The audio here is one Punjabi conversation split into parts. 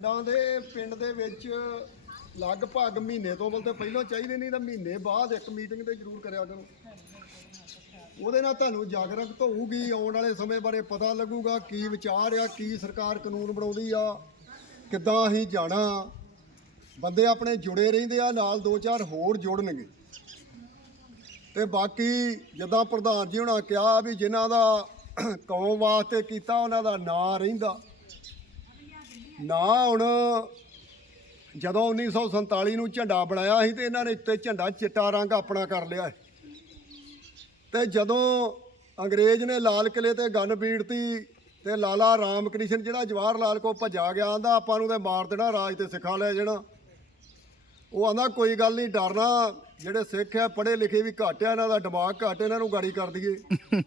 ਪਿੰਡਾਂ ਦੇ ਪਿੰਡ ਦੇ ਵਿੱਚ ਲਗਭਗ ਮਹੀਨੇ ਤੋਂ ਬਲ ਤੇ ਪਹਿਲਾਂ ਚਾਹੀਦੇ ਨਹੀਂ ਤਾਂ ਮਹੀਨੇ ਬਾਅਦ ਇੱਕ ਮੀਟਿੰਗ ਤੇ ਜ਼ਰੂਰ ਕਰਿਆ ਕਰੋ। ਉਹਦੇ ਨਾਲ ਤੁਹਾਨੂੰ ਜਾਗਰੂਕ ਹੋਊਗੀ, ਆਉਣ ਵਾਲੇ ਸਮੇਂ ਬਾਰੇ ਪਤਾ ਲੱਗੂਗਾ ਕੀ ਵਿਚਾਰ ਆ, ਕੀ ਸਰਕਾਰ ਕਾਨੂੰਨ ਬਣਾਉਂਦੀ ਆ, ਕਿੱਦਾਂ ਅਸੀਂ ਜਾਣਾ। ਬੰਦੇ ਆਪਣੇ ਜੁੜੇ ਰਹਿੰਦੇ ਆ, ਨਾਲ ਦੋ ਚਾਰ ਹੋਰ ਜੁੜਨਗੇ। ਤੇ ਬਾਕੀ ਜਿੱਦਾਂ ਪ੍ਰਧਾਨ ਜੀ ਹੁਣਾਂ ਕਿਹਾ ਵੀ ਜਿਨ੍ਹਾਂ ਦਾ ਕੌਮ ਵਾਸਤੇ ਕੀਤਾ, ਉਹਨਾਂ ਦਾ ਨਾਂ ਰਹਿੰਦਾ। ਨਾ ਹੁਣ ਜਦੋਂ 1947 ਨੂੰ ਝੰਡਾ ਬਣਾਇਆ ਸੀ ਤੇ ਇਹਨਾਂ ਨੇ ਉੱਤੇ ਝੰਡਾ ਚਿੱਟਾ ਰੰਗ ਆਪਣਾ ਕਰ ਲਿਆ। ਤੇ ਜਦੋਂ ਅੰਗਰੇਜ਼ ਨੇ ਲਾਲ ਕਿਲੇ ਤੇ ਗਨ ਬੀੜਤੀ ਤੇ ਲਾਲਾ ਰਾਮ ਕ੍ਰਿਸ਼ਨ ਜਿਹੜਾ ਜਵਾਹਰ ਲਾਲ ਕੋ ਭੱਜਾ ਗਿਆ ਆਂਦਾ ਆਪਾਂ ਨੂੰ ਤੇ ਮਾਰ ਦੇਣਾ ਰਾਜ ਤੇ ਸਿਖਾ ਲੈ ਜਾਣਾ। ਉਹ ਆਂਦਾ ਕੋਈ ਗੱਲ ਨਹੀਂ ਡਰਨਾ ਜਿਹੜੇ ਸਿੱਖ ਆ ਪੜ੍ਹੇ ਲਿਖੇ ਵੀ ਘੱਟ ਆ ਇਹਨਾਂ ਦਾ ਦਿਮਾਗ ਘੱਟ ਇਹਨਾਂ ਨੂੰ ਗਾੜੀ ਕਰ ਦਈਏ।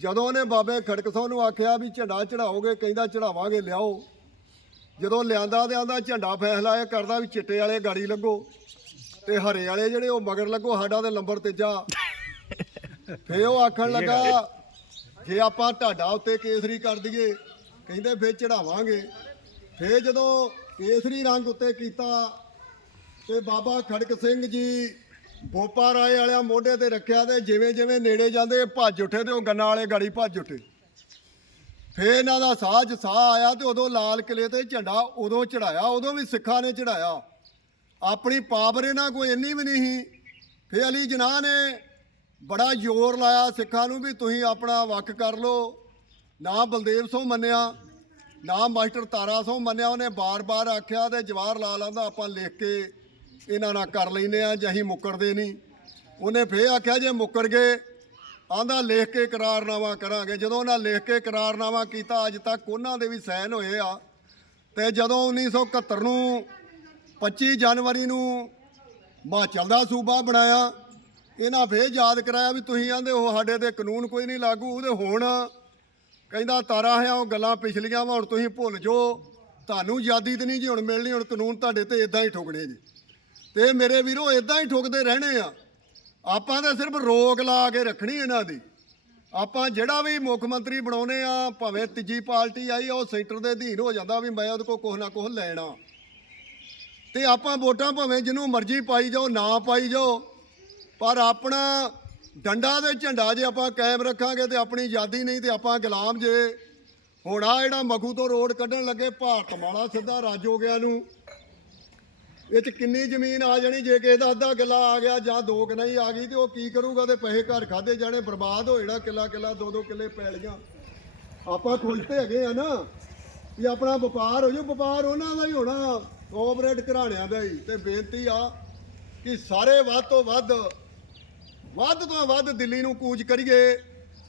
ਜਦੋਂ ਉਹਨੇ ਬਾਬੇ ਖੜਕ ਸਿੰਘ ਨੂੰ ਆਖਿਆ ਵੀ ਝੰਡਾ ਚੜਾਓਗੇ ਕਹਿੰਦਾ ਚੜਾਵਾਂਗੇ ਲਿਆਓ। ਜਦੋਂ ਲਿਆਂਦਾ ਤੇ ਆਂਦਾ ਝੰਡਾ ਫੈਸਲਾ ਇਹ ਕਰਦਾ ਵੀ ਚਿੱਟੇ ਵਾਲੇ ਗਾੜੀ ਲੱਗੋ। ਤੇ ਹਰੇ ਵਾਲੇ ਜਿਹੜੇ ਉਹ ਮਗਰ ਲੱਗੋ ਸਾਡਾ ਤੇ ਨੰਬਰ ਤੀਜਾ। ਫੇ ਉਹ ਆਖਣ ਲੱਗਾ ਜੇ ਆਪਾਂ ਢਾਡਾ ਉੱਤੇ ਕੇਸਰੀ ਕਰ ਦਈਏ ਕਹਿੰਦੇ ਫੇਰ ਚੜਾਵਾਂਗੇ। ਫੇ ਜਦੋਂ ਕੇਸਰੀ ਰੰਗ ਉੱਤੇ ਕੀਤਾ ਤੇ ਬਾਬਾ ਖੜਕ ਸਿੰਘ ਜੀ ਬੋਪਾ ਰਾਏ ਵਾਲਿਆਂ ਮੋਢੇ ਤੇ ਰੱਖਿਆ ਤੇ ਜਿਵੇਂ ਜਿਵੇਂ ਨੇੜੇ ਜਾਂਦੇ ਭੱਜ ਉੱਠੇ ਤੇ ਉਹ ਗੰਨਾ ਵਾਲੇ ਗਾੜੀ ਭੱਜ ਉੱਠੇ। ਫੇਰ ਇਹਨਾਂ ਦਾ ਸਾਹ 'ਚ ਸਾਹ ਆਇਆ ਤੇ ਉਦੋਂ ਲਾਲ ਕਿਲੇ ਤੇ ਝੰਡਾ ਉਦੋਂ ਚੜਾਇਆ ਉਦੋਂ ਵੀ ਸਿੱਖਾਂ ਨੇ ਚੜਾਇਆ ਆਪਣੀ ਪਾਵਰ ਇਹਨਾਂ ਕੋਈ ਇੰਨੀ ਵੀ ਨਹੀਂ ਸੀ। ਫੇਰ ਅਲੀ ਜਨਾਹ ਨੇ ਬੜਾ ਜ਼ੋਰ ਲਾਇਆ ਸਿੱਖਾਂ ਨੂੰ ਵੀ ਤੁਸੀਂ ਆਪਣਾ ਵੱਖ ਕਰ ਲਓ। ਨਾ ਬਲਦੇਵ ਸਿੰਘ ਮੰਨਿਆ, ਨਾ ਮਾਸਟਰ ਤਾਰਾ ਸਿੰਘ ਮੰਨਿਆ, ਉਹਨੇ ਬਾਰ-ਬਾਰ ਆਖਿਆ ਤੇ ਜਵਾਹਰ ਲਾਲ ਆਂਦਾ, ਆਪਾਂ ਲਿਖ ਕੇ ਇਹਨਾਂ ਨਾਲ ਕਰ ਲੈਨੇ ਆ ਜੇ ਅਸੀਂ ਮੁੱਕਰਦੇ ਨਹੀਂ। ਉਹਨੇ ਫੇਰ ਆਖਿਆ, ਜੇ ਮੁੱਕਰ ਗਏ ਆਂਦਾ ਲਿਖ ਕੇ ਇਕਰਾਰਨਾਮਾ ਕਰਾਂਗੇ। ਜਦੋਂ ਉਹਨਾਂ ਲਿਖ ਕੇ ਇਕਰਾਰਨਾਮਾ ਕੀਤਾ, ਅੱਜ ਤੱਕ ਉਹਨਾਂ ਦੇ ਵੀ ਸਾਈਨ ਹੋਏ ਆ। ਤੇ ਜਦੋਂ 1971 ਨੂੰ 25 ਜਨਵਰੀ ਨੂੰ ਹਿਮਾਚਲ ਦਾ ਸੂਬਾ ਬਣਾਇਆ, ਇਹਨਾਂ ਫੇਰ ਯਾਦ ਕਰਾਇਆ ਵੀ ਤੁਸੀਂ ਆਂਦੇ ਹੋ, ਸਾਡੇ ਤੇ ਕਾਨੂੰਨ ਕੋਈ ਨਹੀਂ ਲਾਗੂ। ਉਹਦੇ ਹੁਣ ਕਹਿੰਦਾ, ਤਾਰਾ ਹੈ, ਉਹ ਗੱਲਾਂ ਪਿਛਲੀਆਂ ਵਾ, ਹੁਣ ਤੁਸੀਂ ਭੁੱਲ ਜਾਓ। ਤੁਹਾਨੂੰ ਆਜ਼ਾਦੀ ਤੇ ਨਹੀਂ ਜੀ, ਹੁਣ ਮਿਲਣੀ, ਹੁਣ ਕਾਨੂੰਨ ਤੁਹਾਡੇ ਤੇ ਇਦਾਂ ਹੀ ਠੋਕਣੇ ਜੀ। ਤੇ ਮੇਰੇ ਵੀਰੋ ਇਦਾਂ ਹੀ ਠੋਕਦੇ ਰਹਿਣੇ ਆ। ਆਪਾਂ ਤਾਂ ਸਿਰਫ ਰੋਕ ਲਾ ਕੇ ਰੱਖਣੀ ਇਹਨਾਂ ਦੀ। ਆਪਾਂ ਜਿਹੜਾ ਵੀ ਮੁੱਖ ਮੰਤਰੀ ਬਣਾਉਨੇ ਆ, ਭਾਵੇਂ ਤੀਜੀ ਪਾਰਟੀ ਆਈ, ਉਹ ਸੈਂਟਰ ਦੇ ਅਧੀਨ ਹੋ ਜਾਂਦਾ ਵੀ ਮੈਂ ਉਹਦੇ ਕੋਲ ਕੁਛ ਨਾ ਕੁਛ ਲੈਣਾ। ਤੇ ਆਪਾਂ ਵੋਟਾਂ ਭਾਵੇਂ ਜਿਹਨੂੰ ਮਰਜ਼ੀ ਪਾਈ ਜਾਓ, ਨਾ ਪਾਈ ਜਾਓ, ਪਰ ਆਪਣਾ ਡੰਡਾ ਦੇ ਝੰਡਾ ਜੇ ਆਪਾਂ ਕਾਇਮ ਰੱਖਾਂਗੇ ਤੇ ਆਪਣੀ ਆਜ਼ਾਦੀ ਨਹੀਂ ਤੇ ਆਪਾਂ ਗੁਲਾਮ ਜੇ। ਹੁਣ ਆ ਜਿਹੜਾ ਮਖੂ ਤੋਂ ਰੋਡ ਕੱਢਣ ਲੱਗੇ, ਭਾਰਤ ਮਾਲਾ ਸਿੱਧਾ ਰਾਜੋਗਿਆ ਨੂੰ। ਇਹ ਚ ਕਿੰਨੀ ਜ਼ਮੀਨ ਆ ਜਾਣੀ, ਜੇ ਕਿਸੇ ਦਾ ਅੱਧਾ ਕਿੱਲਾ ਆ ਗਿਆ ਜਾਂ ਦੋ ਕਿੱਲਾ ਹੀ ਆ ਗਈ ਤੇ ਉਹ ਕੀ ਕਰੂਗਾ ਤੇ ਪੈਸੇ ਘਰ ਖਾਦੇ ਜਾਣੇ, ਬਰਬਾਦ ਹੋ ਜਾਣਾ ਕਿੱਲਾ ਕਿੱਲਾ, ਦੋ ਦੋ ਕਿੱਲੇ ਪੈਲੀਆਂ ਆਪਾਂ ਖੁਲਤੇ ਹੈਗੇ ਆ ਨਾ ਵੀ ਆਪਣਾ ਵਪਾਰ ਹੋ ਜਾਊ, ਵਪਾਰ ਉਹਨਾਂ ਦਾ ਹੀ ਹੋਣਾ ਕੋਆਪਰੇਟ ਘਰਾਣਿਆਂ ਦਾ ਹੀ। ਤੇ ਬੇਨਤੀ ਆ ਕਿ ਸਾਰੇ ਵੱਧ ਤੋਂ ਵੱਧ ਵੱਧ ਤੋਂ ਵੱਧ ਦਿੱਲੀ ਨੂੰ ਕੂਚ ਕਰੀਏ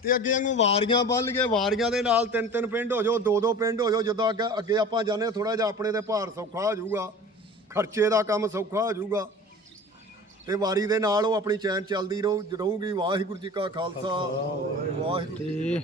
ਤੇ ਅੱਗੇ ਵਾਂਗੂ ਵਾਰੀਆਂ ਬੰਨ ਲਈਏ, ਵਾਰੀਆਂ ਦੇ ਨਾਲ ਤਿੰਨ ਤਿੰਨ ਪਿੰਡ ਹੋ ਜਾਓ, ਦੋ ਦੋ ਪਿੰਡ ਹੋ ਜਾਓ, ਜਦੋਂ ਅੱਗੇ ਅੱਗੇ ਆਪਾਂ ਜਾਂਦੇ ਥੋੜਾ ਜਿਹਾ ਆਪਣੇ ਤੇ ਭਾਰ ਸੌਖਾ ਹੋ ਜਾਊਗਾ। ਖਰਚੇ ਦਾ ਕੰਮ ਸੌਖਾ ਹੋ ਜਾਊਗਾ। ਤੇ ਵਾਰੀ ਦੇ ਨਾਲ ਉਹ ਆਪਣੀ ਚੈਨ ਚੱਲਦੀ ਰਹੂ ਰਹੂਗੀ। ਵਾਹਿਗੁਰੂ ਜੀ ਕਾ ਖਾਲਸਾ। ਵਾਹਿਗੁਰੂ ਤੇ